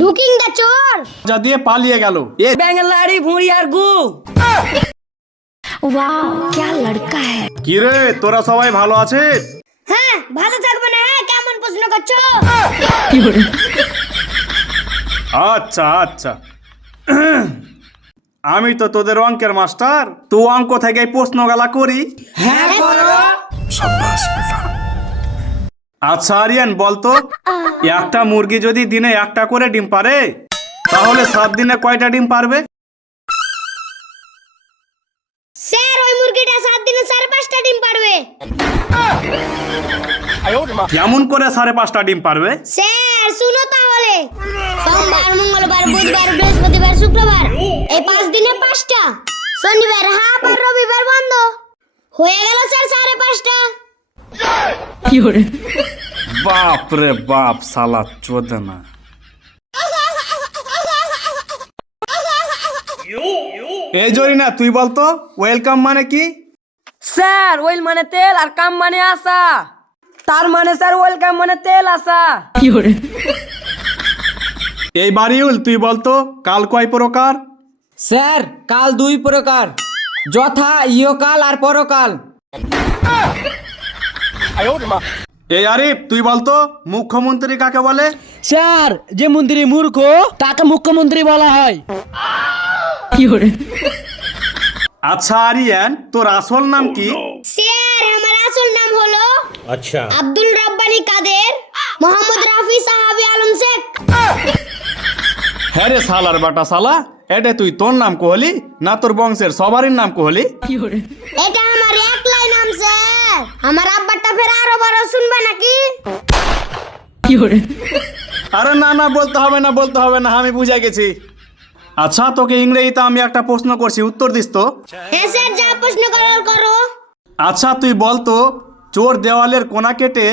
ঢুকিং দা চোর যা দিয়ে পালিয়ে গেল। এ ব্যাঙ্গালাড়ি ভুঁড়ি আর গু। ওয়াও क्या लड़का है। কি রে, তোরা সবাই ভালো আছিস? হ্যাঁ ভালো থাকবে না। হ্যাঁ কেমন প্রশ্ন করছো? আচ্ছা আচ্ছা, আমি তো তোদের অঙ্কের মাস্টার, তো অঙ্ক থেকে প্রশ্ন গালা করি। হ্যাঁ করো। আচ্ছা আরিয়ান বলতো, একটা মুরগি যদি দিনে একটা করে ডিম পারে, তাহলে 7 দিনে কয়টা ডিম পারবে? স্যার ওই মুরগিটা 7 দিনে 5.5টা ডিম পারবে। কেমন করে 5.5টা ডিম পারবে? স্যার শুনো তাহলে, সোমবার মঙ্গলবার বুধবার বৃহস্পতিবার শুক্রবার এই 5 দিনে 5টা, শনিবার হাফ আর রবিবার বন্ধ, হয়ে গেল স্যার 5.5টা। বাপ রে বাপ, সালা চোদনা। এই জরিনা তুই বলতো ওয়েলকাম মানে কি? স্যার ওয়েল মানে তেল আর কাম মানে আসা, তার মানে স্যার ওয়েলকাম মানে তেল আসা। এই বাড়িউল তুই বলতো কাল কয় প্রকার? স্যার কাল 2 প্রকার, যথা ইহকাল আর পরকাল। এই আরিফ তুই বলতো মুখ্যমন্ত্রী কাকে বলে? স্যার যে মন্ত্রী মূর্খ তাকে মুখ্যমন্ত্রী বলা হয়। আচ্ছা আরিয়ান তোর আসল নাম কি? স্যার আমার আসল নাম হলো আব্দুল রাব্বানি কাদের মোহাম্মদ রাফি সাহাবী আলম শেখ। হ্যাঁ রে সালার বাটা সালা, এটা তুই তোর নাম কোহলি না তোর বংশের সবারই নাম কোহলি? এটা আমার একলাই নাম স্যার, আমার আব্বারটা ফের আরো বড় শুনবে নাকি? আরে না না, বলতে হবে না বলতে হবে না, আমি বুঝে গেছি। আচ্ছা তোকে ইংরেজিতে আমি একটা প্রশ্ন করছি, উত্তর দিস তো? হ্যাঁ স্যার যা প্রশ্ন করার করো। আচ্ছা তুই বলতো চোর দেওয়ালের কোনা কেটে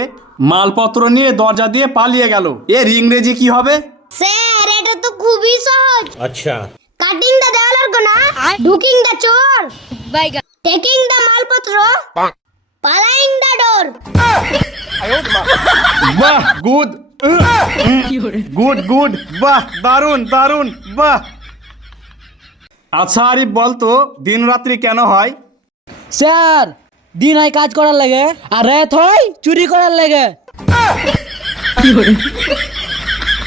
মালপত্র নিয়ে দরজা দিয়ে পালিয়ে গেল, এর ইংরেজি কি হবে? স্যার এটা তো খুবই সহজ। আচ্ছা, কাটিং দা দেওয়ালের কোনা, ঢুকিং দা চোর, টেকিং দা মালপত্র, পালাইং দা ডোর। বাহ গুড, গুড গুড, বাহ দারুন দারুন, বাহ। আচ্ছা আরিফ বলতো দিন রাত্রি কেন হয়? স্যার দিন হয় কাজ করার লাগে আর রাত হয় চুরি করার লাগে।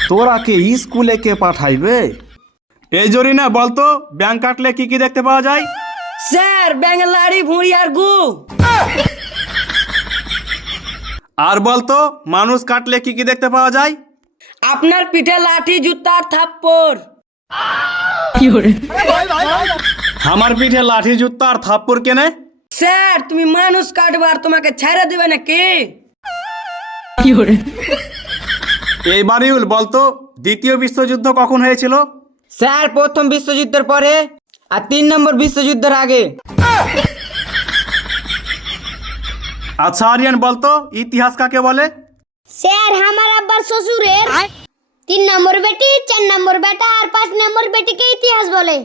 তোরা কে স্কুলে কে পাঠাইবে? এই জরিনা বলতো ব্যাংক কাটলে কি কি দেখতে পাওয়া যায়? স্যার ব্যাঙ্গালাড়ি ভুঁড়ি আর গু। আর বলতো মানুষ কাটলে কি কি দেখতে পাওয়া যায়? আপনার পিঠে লাঠি জুতার থাপ্পড়। আমার পিঠে লাঠি জুতা আর থাপ্পড় কেনে? স্যার তুমি মানুষ কাটবার তোমাকে ছেড়ে দেবে নাকি? এই বাড়িউল বলতো দ্বিতীয় বিশ্বযুদ্ধ কখন হয়েছিল? স্যার প্রথম বিশ্বযুদ্ধের পরে আর 3 নম্বর বিশ্বযুদ্ধের আগে। আচ্ছা আরিয়ান বলতো ইতিহাস কাকে বলে? স্যার আমার আব্বার শ্বশুরের 3 নম্বর বেটি, 4 নম্বর বেটা আর 5 নম্বর বেটিকে ইতিহাস বলে।